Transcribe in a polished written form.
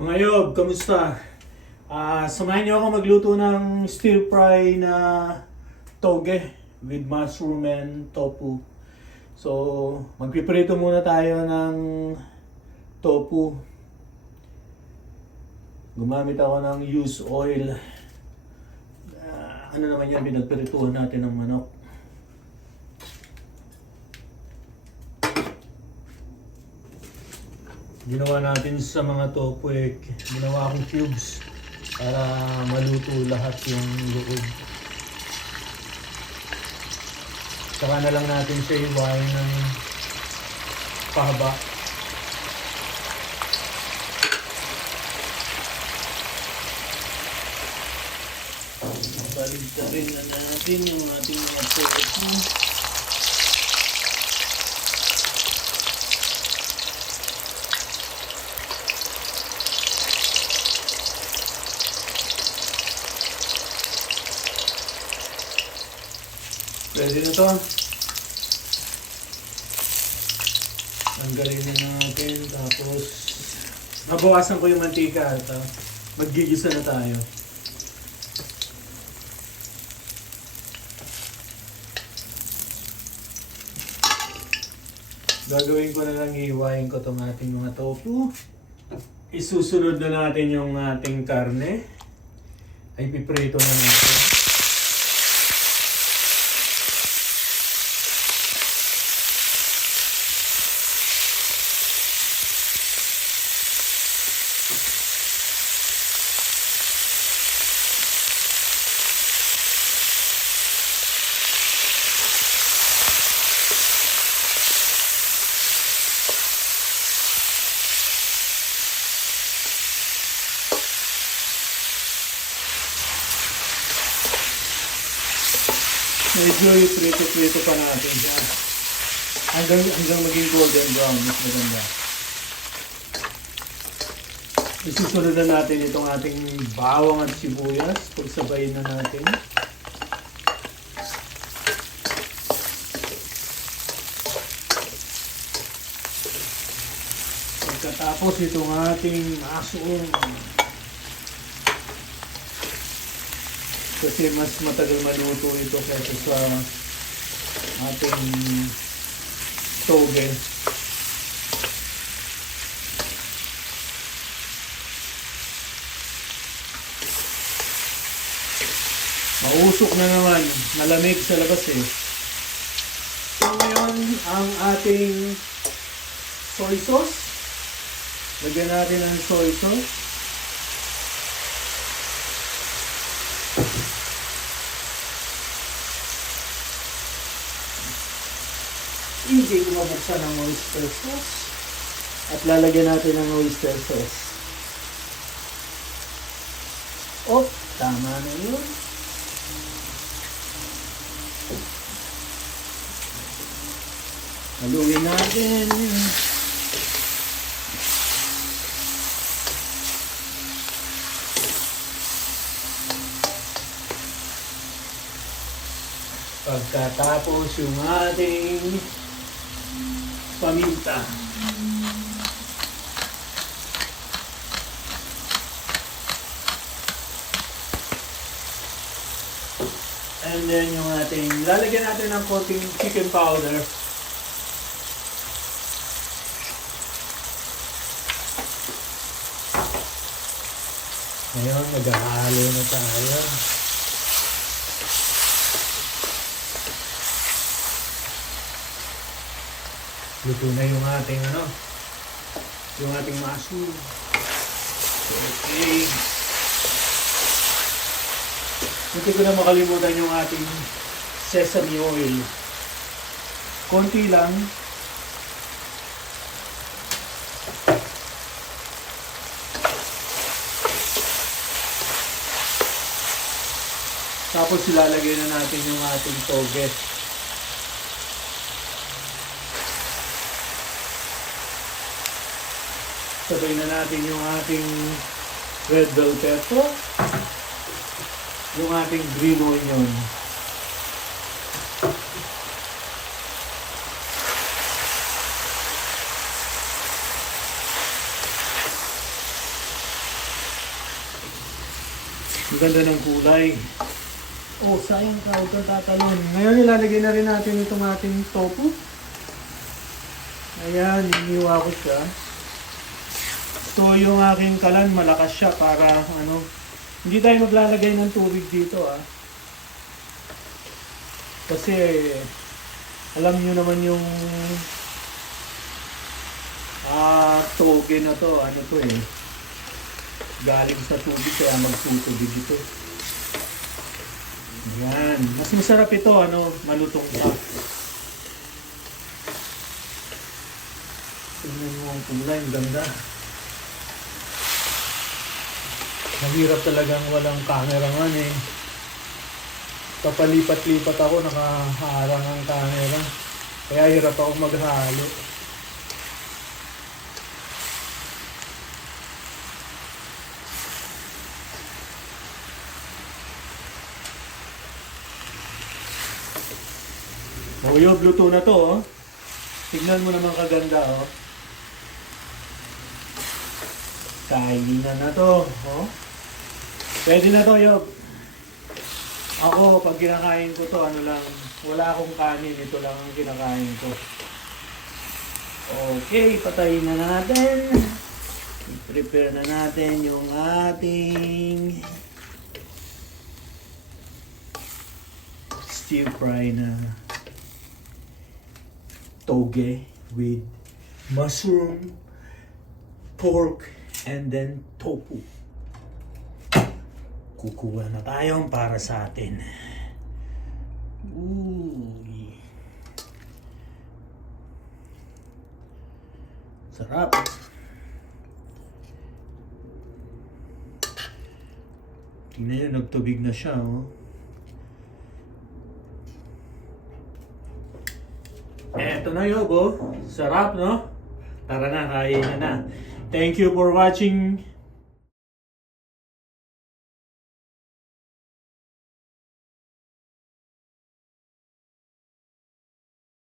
Mga Yob, kamusta? Samahan niyo ako magluto ng stir fry na toge with mushroom and tofu. So, magpiprito muna tayo ng tofu. Gumamit ako ng used oil. Ano naman yan, pinagprituhan natin ng manok. Ginawa natin sa mga tofu ginawa akong cubes para maluto lahat yung loob. Saka na lang natin siya iwain ng pahaba. Baligtarin na natin yung ating mga tofu. Pwede na to. Tanggalin na natin. Tapos, mabawasan ko yung mantika at maggigisa na tayo. Gagawin ko na lang, ihiwain ko itong ating mga tofu. Isusunod na natin yung ating karne. Ay piprito na natin. Medyo iprito-prito pa natin siya. Hanggang maging golden brown. Mas maganda. Isusunod na natin itong ating bawang at sibuyas. Pagsabayin na natin. Pagkatapos itong ating mushroom. Kasi mas matagal maluto ito kaysa sa ating toge. Mausok na naman. Malamig sa labas eh. So ngayon, ang ating soy sauce. Lagyan natin ang soy sauce. Hindi ko mabuksan ang oyster sauce. At lalagyan natin ang oyster sauce. Oh, tama na yun. Haluin natin. Pagkatapos yung ating paminta. And then yung ating, lalagyan natin ng konting chicken powder. Ngayon, maghahalo na tayo. Luto na yung ating yung ating mushroom. Okay. Hindi ko na makalimutan yung ating sesame oil. Konti lang. Tapos ilalagay na natin yung ating toge. Sabay na natin yung ating red bell pepper, yung ating green onion. ganda ng kulay. Oh, sayang ka, huwag kang tatalon. Ngayon ilalagay na rin natin itong ating tofu. Ayan, iniwa ko siya. So yung aking kalan, malakas siya para ano, hindi tayo maglalagay ng tubig dito Kasi alam niyo naman yung toge na to, ano to galing sa tubig kaya magtutubig ito. Yan, mas masarap ito, malutong pa. Tingnan mo ang kulay, ang ganda. Mahirap talagang walang cameraman Papalipat-lipat ako, nakaharang ang camera. Kaya hirap ako maghalo. Mahuyog, luto na to Tignan mo naman kaganda Kainan na to Pwede na to, Yob. Ako, pag kinakain ko to, wala akong kanin, ito lang ang kinakain ko. Okay, patayin na natin. I-prepare na natin yung ating stir fry na toge with mushroom, pork, and then tofu. Kukuha na tayong para sa atin. Uy. Sarap. Tingnan nyo, nagtubig na siya Eto na Yob Sarap, no? Tara na, kain na. Thank you for watching